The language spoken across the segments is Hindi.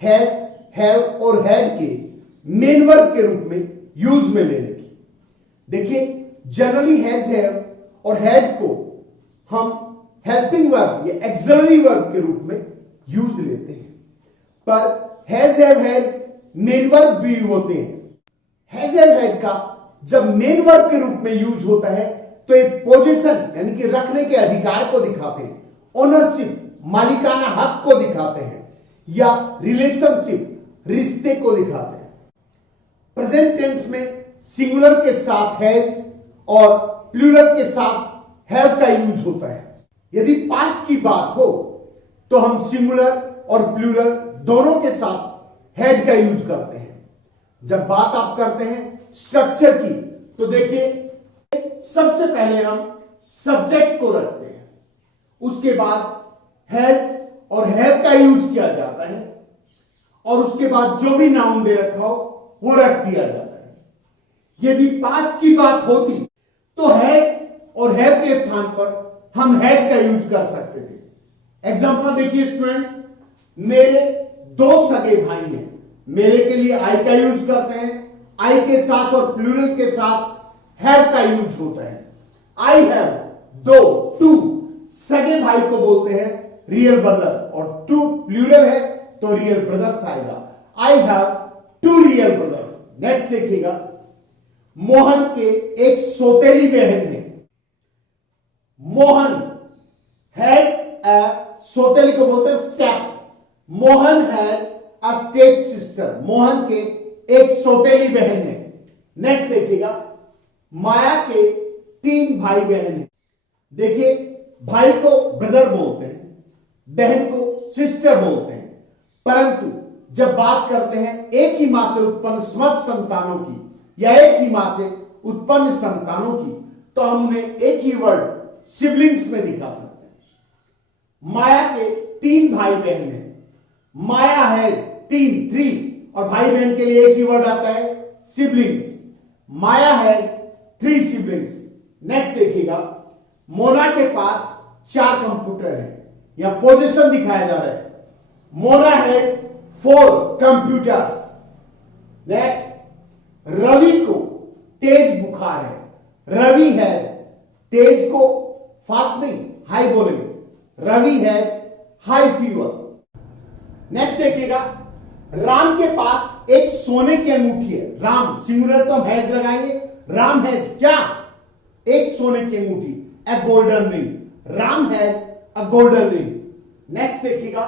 हैज, हैव और हैड के मेन वर्ब के रूप में यूज में लेने की। देखिए जनरली हैज, हैव और हैड को हम हेल्पिंग वर्ब या एक्सिलरी वर्ब के रूप में यूज लेते हैं, पर has, have, had main verb भी होते हैं। हैज, हैव, हैड का जब मेन वर्ब के रूप में यूज होता है तो एक पोजीशन यानी कि रखने के अधिकार को दिखाते हैं, ओनरशिप मालिकाना हक को दिखाते हैं, या रिलेशनशिप रिश्ते को दिखाते हैं। प्रेजेंट टेंस में सिंगुलर के साथ हैज और प्लूरल के साथ हैव का यूज होता है। यदि पास्ट की बात हो तो हम सिंगुलर और प्लूरल दोनों के साथ हैड का यूज करते हैं। जब बात आप करते हैं स्ट्रक्चर की तो देखिए सबसे पहले हम सब्जेक्ट को रखते हैं, उसके बाद हैज और हैव का यूज किया जाता है, और उसके बाद जो भी नाउन दे रखा हो वो रख दिया जाता है। यदि पास्ट की बात होती तो हैज और हैव के स्थान पर हम हैड का यूज कर सकते थे। एग्जांपल देखिए स्टूडेंट्स, मेरे दो सगे भाई हैं, मेरे के लिए आई का यूज करते हैं, आई के साथ और प्लूरल के साथ हैव का यूज होता है। आई हैव दो, टू, सगे भाई को बोलते हैं रियल ब्रदर, और टू प्लूरल है तो रियल ब्रदर्स आएगा। I have two real brothers. Next देखिएगा, मोहन के एक सौतेली बहन है। मोहन हैज अ, सौतेली को बोलते हैं step, Mohan has a step sister, Mohan के एक सौतेली बहन है। नेक्स्ट देखिएगा, माया के 3 भाई बहन हैं। देखिए भाई को ब्रदर बोलते हैं, बहन को सिस्टर बोलते हैं, परंतु जब बात करते हैं एक ही मां से उत्पन्न समस्त संतानों की या एक ही मां से उत्पन्न संतानों की, तो हम उन्हें एक ही वर्ड सिबलिंग्स में दिखा सकते हैं। माया के 3 भाई बहन हैं, माया हैज 3 और भाई बहन के लिए एक ही वर्ड आता है siblings. Maya has 3 siblings. Next देखिएगा, मोना के पास 4 कंप्यूटर है, या पोजीशन दिखाया जा रहा है। Mona has 4 computers. Next, Ravi को तेज बुखार है, रवि हैज, तेज को फास्ट नहीं हाई बोलेंगे, Ravi has high fever. Next देखिएगा, राम के पास एक सोने की अंगूठी है। राम सिंगुलर तो हम हैज लगाएंगे, राम हैज क्या, एक सोने की अंगूठी, a golden ring. Ram has a golden ring. Next देखिएगा,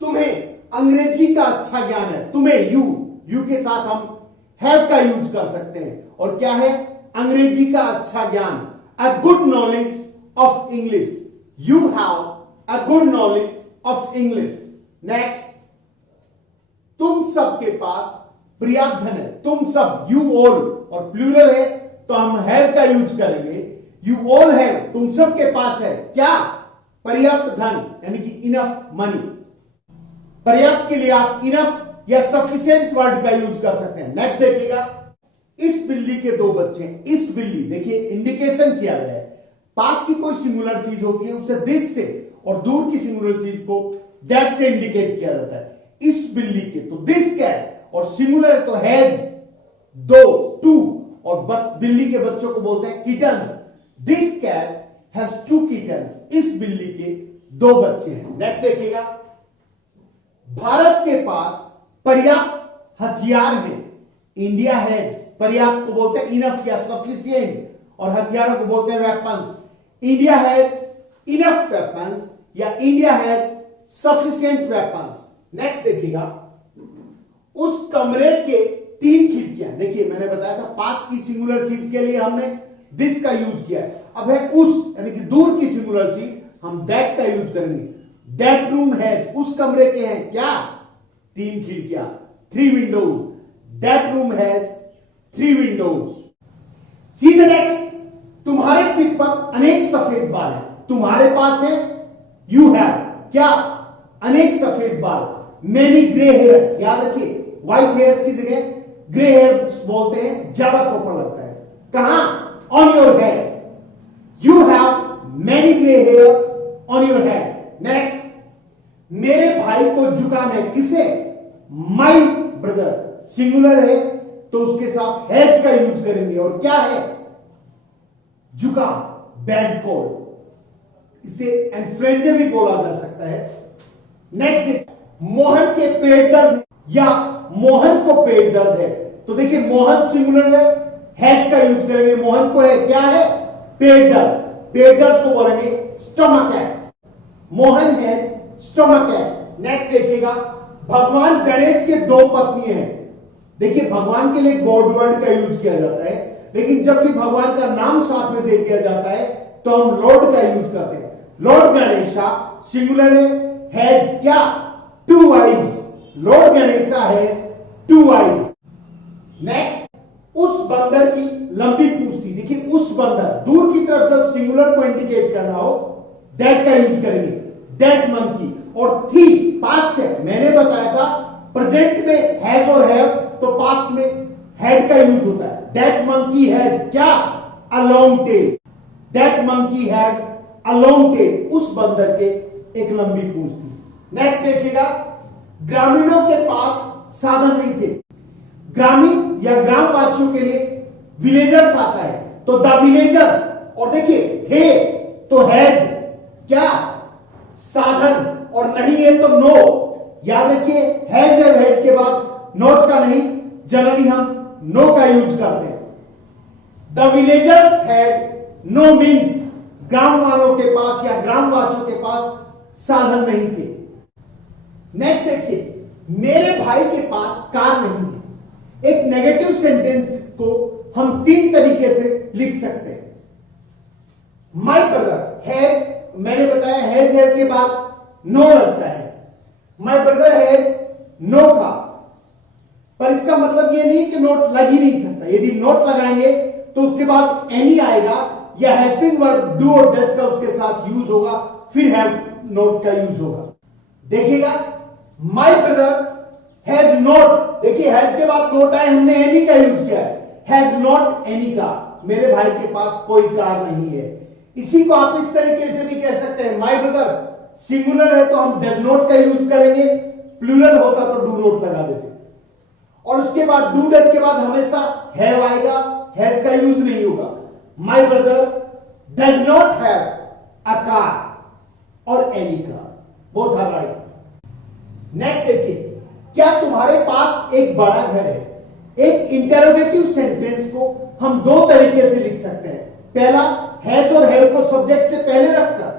तुम्हें अंग्रेजी का अच्छा ज्ञान है, तुम्हें यू के साथ हम हैव का यूज कर सकते हैं, और क्या है, अंग्रेजी का अच्छा ज्ञान, a good knowledge of English, you have a good knowledge of English. Next, तुम सबके पास पर्याप्त धन है, तुम सब, यू ऑल, और प्लूरल है तो हम हैव का यूज करेंगे, यू ऑल हैव, तुम सबके पास है क्या, पर्याप्त धन, यानी कि इनफ मनी। पर्याप्त के लिए आप इनफ या सफिशिएंट वर्ड का यूज कर सकते हैं। नेक्स्ट देखिएगा, इस बिल्ली के 2 बच्चे हैं। इस बिल्ली, देखिए इंडिकेशन किया गया है, पास की कोई सिंगुलर चीज होती है उसे दिस से, और दूर की सिंगुलर चीज को दैट से इंडिकेट किया जाता है। इस बिल्ली के तो दिस कैट, और सिंगुलर तो हैज 2, 2, और बिल्ली के बच्चों को बोलते हैं kittens. This cat has 2 kittens, इस बिल्ली के 2 बच्चे हैं। नेक्स्ट देखिएगा, भारत के पास पर्याप्त हथियार है। इंडिया हैज, पर्याप्त को बोलते हैं इनफ या सफिशिएंट, और हथियारों को बोलते हैं weapons. India has enough weapons या India has sufficient weapons. Next देखिएगा, उस कमरे के 3 खिड़कियां। देखिए मैंने बताया था पास की सिंगुलर चीज के लिए हमने दिस का यूज किया है, अब है उस, यानी कि दूर की सिंगुलर चीज हम दैट का यूज करेंगे। दैट रूम हैज, उस कमरे के हैं क्या, 3 खिड़कियां, 3 Windows. That room has 3 Windows. See the next, तुम्हारे सिर पर अनेक सफेद बाल हैं। तुम्हारे पास है, यू हैव क्या, अनेक सफेद बाल, मेनी ग्रे हेयर्स। याद रखिए व्हाइट हेयर्स की जगह ग्रे हेयर्स बोलते हैं, ज्यादा प्रॉपर लगता है। कहां, on your head, you have many grey hairs on your head. Next, मेरे भाई को जुकाम है, किसे, माई ब्रदर सिंगुलर है तो उसके साथ हैज का यूज करेंगे। और क्या है? जुकाम, बैड कोल्ड, इसे इन्फ्लुएंजा भी बोला जा सकता है। नेक्स्ट, मोहन के पेट दर्द या मोहन को पेट दर्द है, तो देखिए मोहन सिंगुलर है, हैज का यूज करेंगे। मोहन को है क्या है? पेट दर्द। पेट दर्द को बोलेंगे स्टमक है। मोहन हैज स्टमक है। नेक्स्ट देखिएगा, भगवान गणेश के दो पत्नी हैं। देखिए भगवान के लिए गॉड वर्ड का यूज किया जाता है, लेकिन जब भी भगवान का नाम साथ में दे दिया जाता है तो हम लॉर्ड का यूज करते हैं। लॉर्ड गणेशा सिंगुलर हैज क्या? Two wives. Lord Ganesha has two wives. Next, उस बंदर की लंबी पूंछ थी। देखिए उस बंदर, दूर की तरफ जब सिंगुलर को इंडिकेट करना हो दैट का यूज करेंगे, दैट मंकी। और थी पास्ट है, मैंने बताया था प्रेजेंट में हैज और हैव, तो पास्ट में हैड का यूज होता है। दैट मंकी हैड क्या? A long tail. That monkey had a long tail. उस बंदर के एक लंबी पूंछ थी। नेक्स्ट देखिएगा, ग्रामीणों के पास साधन नहीं थे। ग्रामीण या ग्रामवासियों के लिए विलेजर्स आता है, तो द विलेजर्स। और देखिए थे तो हैड क्या? साधन, और नहीं है तो नो। याद रखिए हैज या हैड के बाद नॉट का नहीं, जनरली हम नो का यूज करते हैं। The villagers had no means, ग्राम वालों के पास या ग्रामवासियों के पास साधन नहीं थे। नेक्स्ट देखिए, मेरे भाई के पास कार नहीं है। एक नेगेटिव सेंटेंस को हम तीन तरीके से लिख सकते हैं। माय ब्रदर हैज, मैंने बताया हैज हैव के बाद नो लगता है। My brother has no car, पर इसका मतलब ये नहीं कि नोट लग ही नहीं सकता। यदि नोट लगाएंगे तो उसके बाद एनी आएगा या हेल्पिंग वर्ब डू और डज का उसके साथ यूज होगा, फिर हैव नोट का यूज होगा। देखिएगा, माय ब्रदर हैज नॉट, देखिए हैज के बाद नोट आए, हमने एनी का यूज किया है। हैज नॉट एनी कार, मेरे भाई के पास कोई कार नहीं है। इसी को आप इस तरीके से भी कह सकते हैं, माय ब्रदर सिंगुलर है तो हम डज नॉट का यूज करेंगे, प्लूरल होता तो डू नॉट लगा देते। और उसके बाद डू डज के बाद हमेशा हैव आएगा, हैज का यूज नहीं होगा। My brother does not have a car or any car, both are right. Next देखिए, क्या तुम्हारे पास एक बड़ा घर है? एक इंटरोगेटिव सेंटेंस को हम दो तरीके से लिख सकते हैं। पहला, हैज और हैव को सब्जेक्ट से पहले रखकर,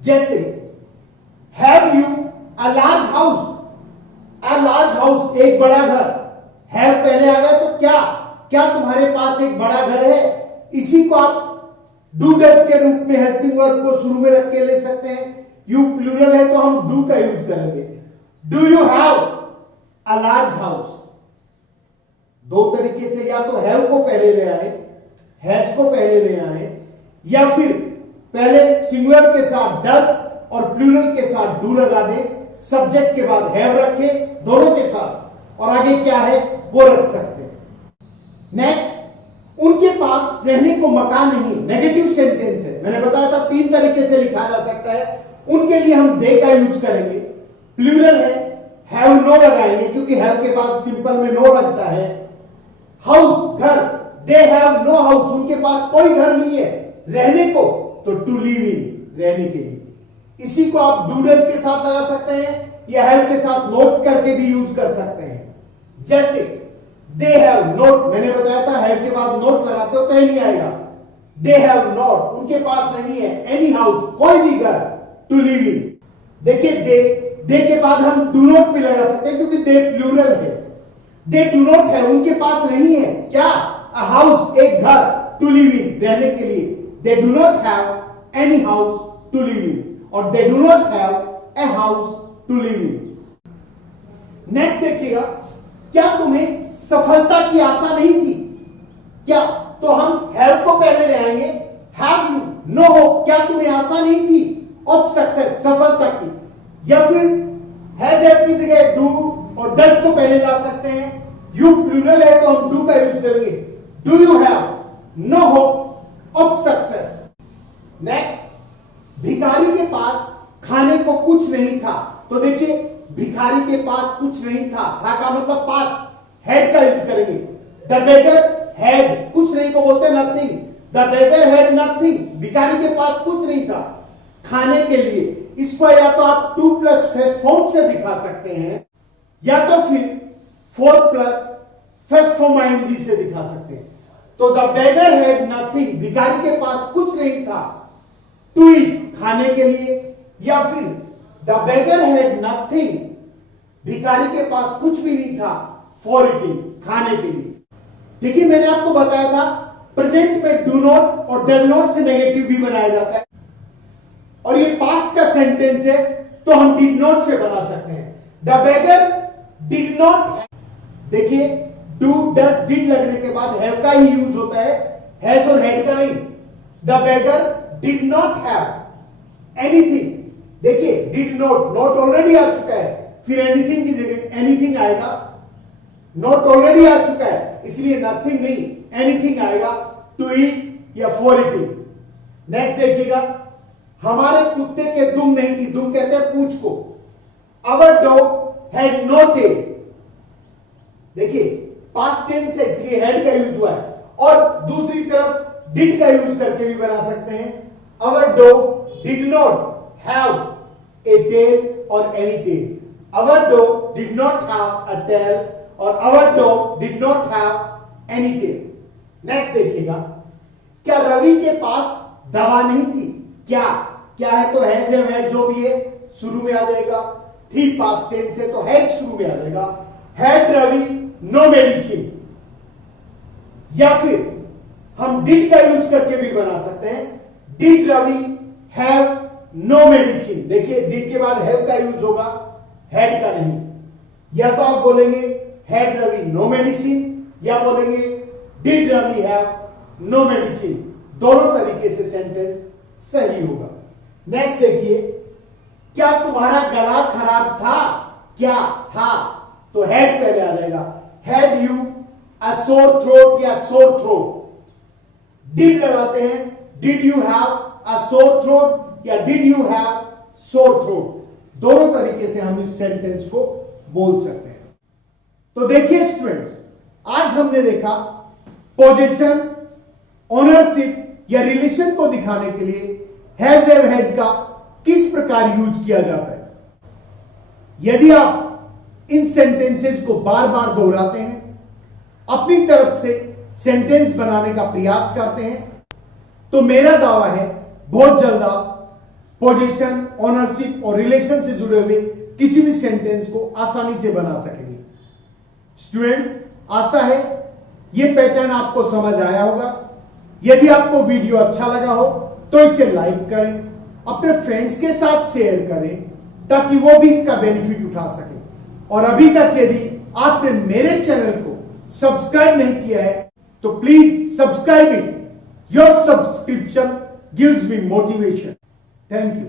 जैसे have you a large house, a large house एक बड़ा घर, हैव पहले आ गया तो क्या? क्या तुम्हारे पास एक बड़ा घर है? इसी को आप डू डज के रूप में हेल्पिंग वर्ब को शुरू में रख के ले सकते हैं। यू प्लूरल है तो हम डू का यूज करेंगे। Do you have a large house? दो तरीके से, या तो हैव को पहले ले आए, हैज को पहले ले आए, या फिर पहले सिंगुलर के साथ डज और प्लूरल के साथ डू लगा दे, सब्जेक्ट के बाद हैव रखे दोनों के साथ, और आगे क्या है वो रख सकते हैं। नेक्स्ट, उनके पास रहने को मकान नहीं, नेगेटिव सेंटेंस है। मैंने बताया था तीन तरीके से लिखा जा सकता है। उनके लिए हम दे का यूज करेंगे। प्लूरल है, हैव नो लगाएंगे क्योंकि हैव के बाद सिंपल में नो लगता है। हाउस घर, दे हैव नो हाउस, उनके पास कोई घर नहीं है। रहने को तो टू लिव इन, रहने के लिए। इसी को आप डू डज के साथ लगा सकते हैं या हैव के साथ नोट करके भी यूज कर सकते हैं। जैसे दे हैव नोट, मैंने बताया था हैव के बाद नोट लगाते हो तो नहीं आएगा। दे हैव नॉट, उनके पास नहीं है एनी हाउस, कोई भी घर टू लिव इन। देखिए दे के बाद हम डू नॉट भी लगा सकते हैं क्योंकि दे प्लूरल है। दे डू नॉट है, उनके पास नहीं है क्या? अ हाउस एक घर, टू लिव इन रहने के लिए। They do not have any house to live in, और they do not have a house to live in. Next देखिएगा, क्या तुम्हें सफलता की आशा नहीं थी? क्या? तो हम हैव को पहले ले आएंगे। हैव यू नो हो, क्या तुम्हें आशा नहीं थी ऑफ सक्सेस, सफलता की? या फिर हैज हैव की जगह डू और डज को पहले ला सकते हैं। यू प्लूरल है तो हम डू का यूज करेंगे। Do you have no hope of success? Next, भिखारी के पास खाने को कुछ नहीं था, तो देखिए भिखारी के पास कुछ नहीं था, था का मतलब पास्ट, हैड का यूज करेंगे। द बेगर हैड, कुछ नहीं को बोलते nothing, the beggar had nothing, भिखारी के पास कुछ नहीं था खाने के लिए। इसको या तो आप 2 प्लस फर्स्ट फॉर्म से दिखा सकते हैं या तो फिर 4 प्लस फर्स्ट फॉर्म आईएनजी से दिखा सकते हैं। तो द बेगर हैड नथिंग, भिखारी के पास कुछ नहीं था टू ईट, खाने के लिए, या फिर द बेगर हैड नथिंग, भिखारी के पास कुछ भी नहीं था फॉर ईटिंग, खाने के लिए। देखिए मैंने आपको बताया था प्रेजेंट में डू नॉट और डज नॉट से नेगेटिव भी बनाया जाता है, और ये पास्ट का सेंटेंस है तो हम डिड नॉट से बना सकते हैं। द बेगर डिड नॉट, देखिए डू डज डिड लगने के बाद हैव का ही यूज होता है, हैज और हैड का नहीं। The beggar did not have anything, देखिए डिड नॉट, नॉट ऑलरेडी आ चुका है, फिर एनीथिंग की जगह एनीथिंग आएगा, नॉट ऑलरेडी आ चुका है इसलिए नथिंग नहीं एनीथिंग आएगा, टू ईट या फॉर ईटिंग। नेक्स्ट देखिएगा, हमारे कुत्ते के दुम नहीं थी, दुम कहते हैं पूंछ को। अवर डॉग हैड नो टेल, देखिए पास्ट टेंस है इसलिए हैड का यूज हुआ है, और दूसरी तरफ डिड का यूज करके भी बना सकते हैं। Our dog did not have a tail or any tail, our dog did not have a tail और our dog did not have any tail. Next देखिएगा, क्या रवि के पास दवा नहीं थी? क्या क्या है तो हैज या हैड जो भी है शुरू में आ जाएगा, थी पास्ट टेंस है तो हैड शुरू में आ जाएगा। हैड रवि नो मेडिसिन, या फिर हम डिड का यूज करके भी बना सकते हैं, did Ravi have no medicine. देखिए डिड के बाद हैव का यूज होगा, हैड का नहीं। या तो आप बोलेंगे हैड रवि नो मेडिसिन या बोलेंगे did Ravi have no medicine, दोनों तरीके से सेंटेंस सही होगा। नेक्स्ट देखिए, क्या तुम्हारा गला खराब था? क्या था तो हैड पहले आ जाएगा, had you a sore throat या सोर थ्रोट। डिड लगाते हैं, did you have a sore throat या did you have sore throat, दोनों तरीके से हम इस सेंटेंस को बोल सकते हैं। तो देखिए स्टूडेंट्स, आज हमने देखा पोजीशन, ओनरशिप या रिलेशन को दिखाने के लिए हैज एंड हैड का किस प्रकार यूज किया जाता है। यदि आप इन सेंटेंसेस को बार बार दोहराते हैं, अपनी तरफ से सेंटेंस बनाने का प्रयास करते हैं, तो मेरा दावा है बहुत जल्द आप पोजीशन, ओनरशिप और रिलेशन से जुड़े हुए किसी भी सेंटेंस को आसानी से बना सकेंगे। स्टूडेंट्स, आशा है यह पैटर्न आपको समझ आया होगा। यदि आपको वीडियो अच्छा लगा हो तो इसे लाइक करें, अपने फ्रेंड्स के साथ शेयर करें ताकि वो भी इसका बेनिफिट उठा सके। और अभी तक यदि आपने मेरे चैनल को सब्सक्राइब नहीं किया है तो please subscribe it. Your subscription gives me motivation. Thank you.